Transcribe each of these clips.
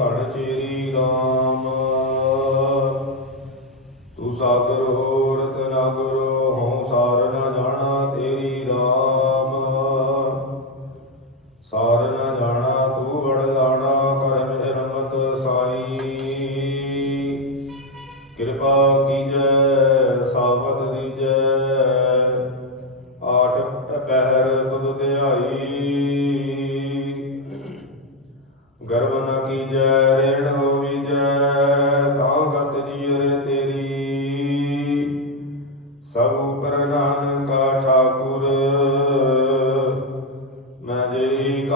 ਘੜ ਚੇਰੀ ਰਾਮ।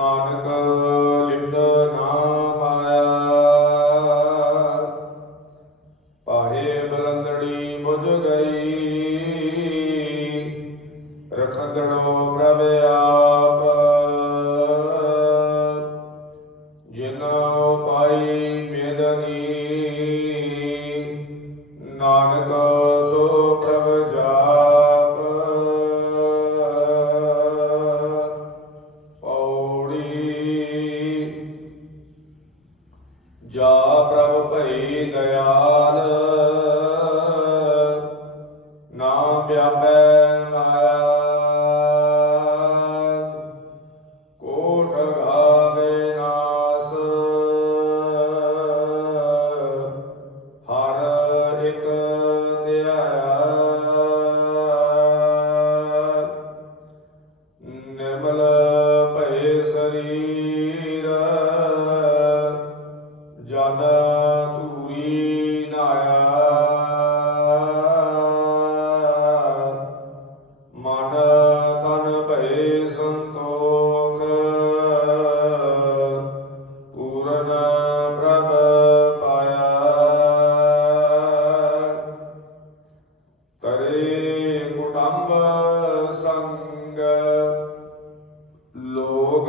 ਨਾਨਕ ਲਿੰਦ ਨਾ ਪਾਇਆ। ਪਾਹੇ ਬਲੰਦੜੀ ਬੁਝ ਗਏ ਜਾ ਪ੍ਰਭ ਭਈ ਦਿਆਲ ਨਾਮ ਵਿਆਪੈ ਮਾਇਆ ਕੋਟ ਇੱਕ ਧਿਆਇਆ। ਨਿਰਮਲ ਕਰੇ ਕੁਟੰਬ ਸੰਗ ਲੋਗ